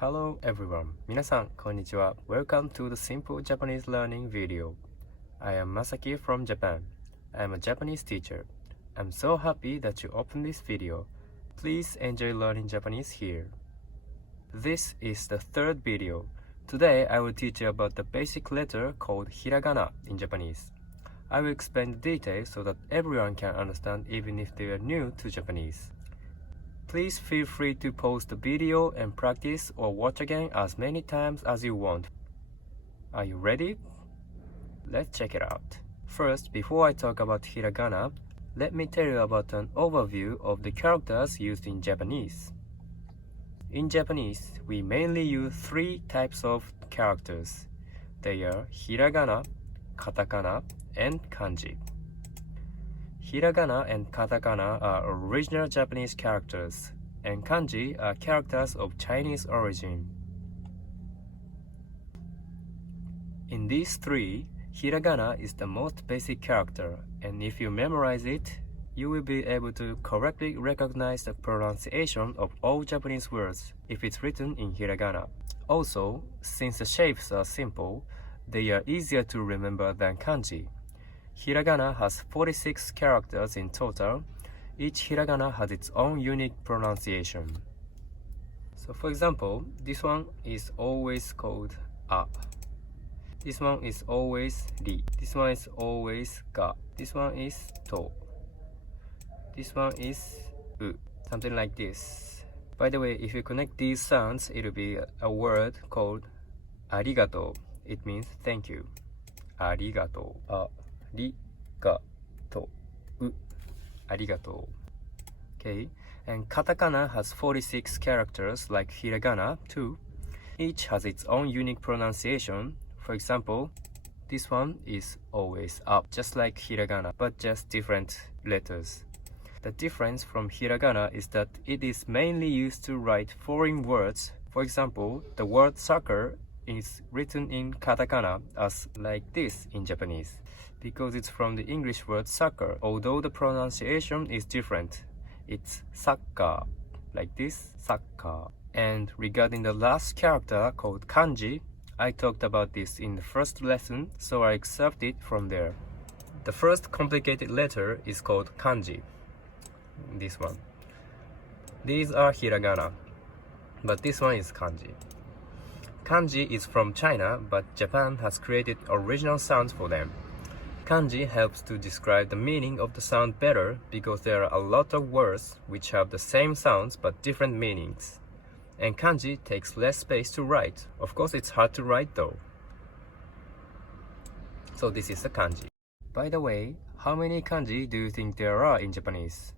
Hello everyone. 皆さん、こんにちは. Welcome to the Simple Japanese Learning video. I am Masaki from Japan. I am a Japanese teacher. I'm so happy that you opened this video. Please enjoy learning Japanese here. This is the third video. Today I will teach you about the basic letter called hiragana in Japanese. I will explain the details so that everyone can understand even if they are new to Japanese. Please feel free to pause the video and practice or watch again as many times as you want. Are you ready? Let's check it out. First, before I talk about hiragana, let me tell you about an overview of the characters used in Japanese. In Japanese, we mainly use three types of characters. They are hiragana, katakana, and kanji. Hiragana and katakana are original Japanese characters, and kanji are characters of Chinese origin. In these three, hiragana is the most basic character, and if you memorize it, you will be able to correctly recognize the pronunciation of all Japanese words if it's written in hiragana. Also, since the shapes are simple, they are easier to remember than kanji. Hiragana has 46 characters in total. Each hiragana has its own unique pronunciation. So for example, this one is always called a. This one is always ri. This one is always ga. This one is to. This one is u. Something like this. By the way, if you connect these sounds, it will be a word called arigato. It means thank you. Arigato. Arigato. Arigato. Okay, and katakana has 46 characters like hiragana too. Each has its own unique pronunciation. For example, this one is always up, just like hiragana, but just different letters. The difference from hiragana is that it is mainly used to write foreign words. For example, the word soccer is written in katakana as like this in Japanese, because it's from the English word soccer, although the pronunciation is different. It's soccer, like this, soccer. And regarding the last character called kanji, I talked about this in the first lesson, so I excerpted it from there. The first complicated letter is called kanji. This one. These are hiragana, but this one is kanji. Kanji is from China, but Japan has created original sounds for them. Kanji helps to describe the meaning of the sound better because there are a lot of words which have the same sounds but different meanings. And kanji takes less space to write. Of course, it's hard to write though. So this is the kanji. By the way, how many kanji do you think there are in Japanese?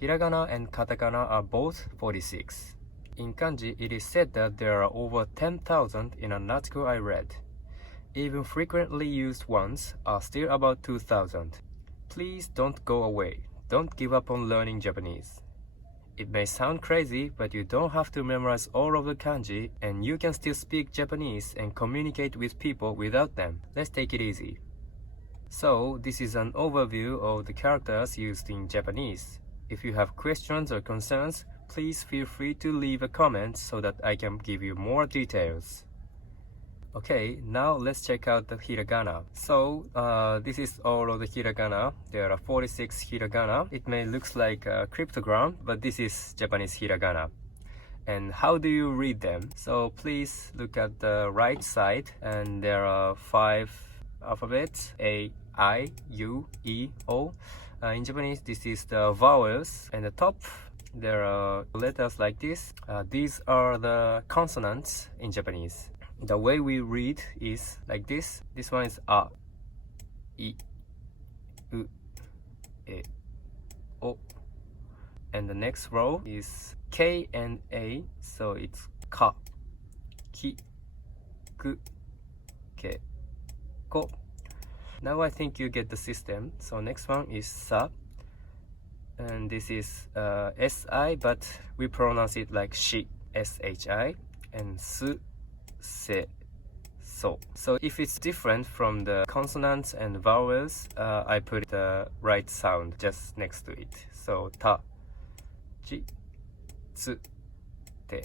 Hiragana and katakana are both 46. In kanji, it is said that there are over 10,000 in an article I read. Even frequently used ones are still about 2,000. Please don't go away. Don't give up on learning Japanese. It may sound crazy, but you don't have to memorize all of the kanji, and you can still speak Japanese and communicate with people without them. Let's take it easy. So, this is an overview of the characters used in Japanese. If you have questions or concerns, please feel free to leave a comment so that I can give you more details. Okay, now let's check out the hiragana. So, this is all of the hiragana. There are 46 hiragana. It may look like a cryptogram, but this is Japanese hiragana. And how do you read them? So please look at the right side, and there are 5 alphabets: A, I, U, E, O. In Japanese, this is the vowels, and the top there are letters like this. These are the consonants in Japanese. The way we read is like this. This one is A, I, U, E, O. And the next row is K and A, so it's Ka, Ki, Ku, Ke, Ko. Now I think you get the system. So next one is Sa, and this is Si, but we pronounce it like Shi, S-H-I, and Su, Se, So. So if it's different from the consonants and vowels, I put the right sound just next to it. So Ta, Ji, Tsu, Te,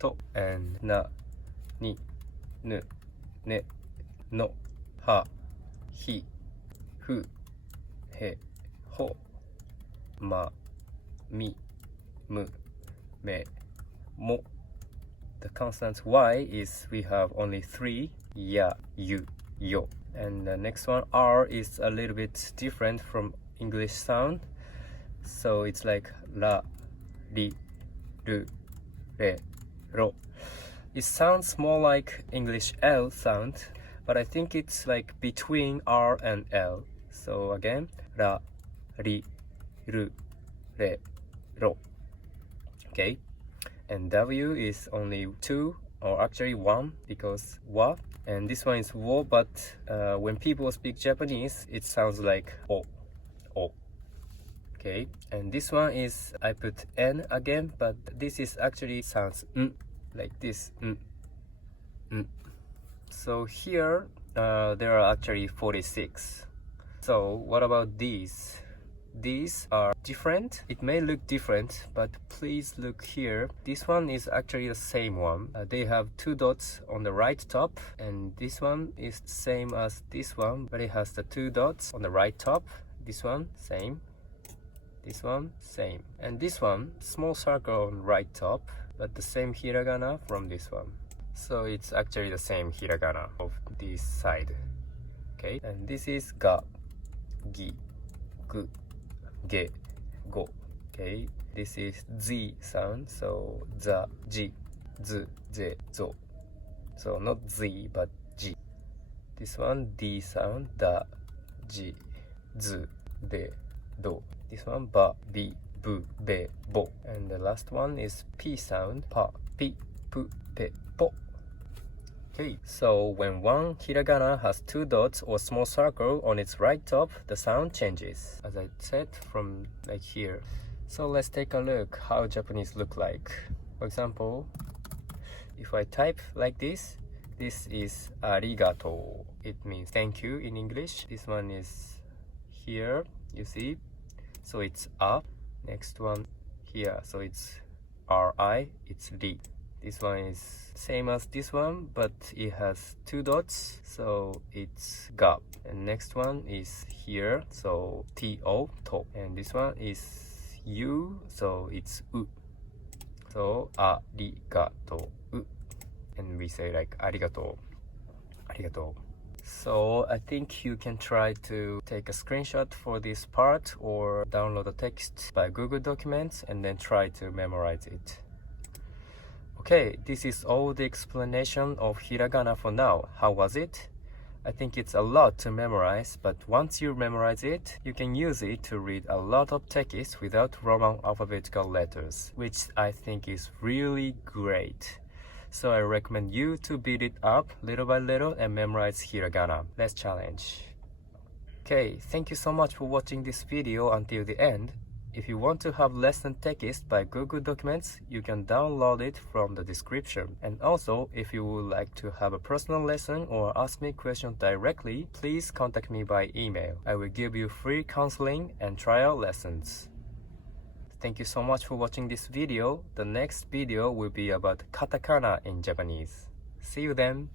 to, and na, ni, nu, ne, no, ha, hi, fu, he, ho, ma, mi, mu, me, mo. The consonant Y is we have only 3, ya, you, yo. And the next one, R, is a little bit different from English sound. So it's like la, ri, ru, re, ro. It sounds more like English L sound, but I think it's like between R and L. So again, la, ri, ru, re, ro. Okay. And W is only 2, or actually 1, because wa. And this one is wo, but when people speak Japanese, it sounds like o, o. Okay, and this one is, I put N again, but this is actually sounds like this, So here, there are actually 46. So what about these? These are different. It may look different, but please look here. This one is actually the same one. They have 2 dots on the right top, and this one is the same as this one, but it has the 2 dots on the right top. This one, same. This one, same. And this one, small circle on right top, but the same hiragana from this one. So it's actually the same hiragana of this side. Okay, and this is ga, gi, gu, ge, go. Okay, this is z sound, so za, ji, zu, ze, zo. So not z but ji. This one d sound, da, ji, zu, de, do. This one ba, bi, bu, be, bo. And the last one is p sound, pa, pi, pu, pe, po. Okay, so when one hiragana has 2 dots or small circle on its right top, the sound changes, as I said, from like here. So let's take a look how Japanese look like. For example, if I type like this is arigato. It means thank you in English. This one is here, you see. So it's a. Next one here, so it's ri, it's ri. This one is same as this one, but it has 2 dots, so it's ga. And next one is here, so to, to. And this one is u, so it's u. So arigato, u. And we say like arigato, arigato. So I think you can try to take a screenshot for this part or download the text by Google Documents and then try to memorize it. Okay, this is all the explanation of hiragana for now. How was it? I think it's a lot to memorize, but once you memorize it, you can use it to read a lot of text without Roman alphabetical letters, which I think is really great. So I recommend you to beat it up little by little and memorize hiragana. Let's challenge. Okay, thank you so much for watching this video until the end. If you want to have lesson text by Google Documents, you can download it from the description. And also, if you would like to have a personal lesson or ask me questions directly, please contact me by email. I will give you free counseling and trial lessons. Thank you so much for watching this video. The next video will be about katakana in Japanese. See you then!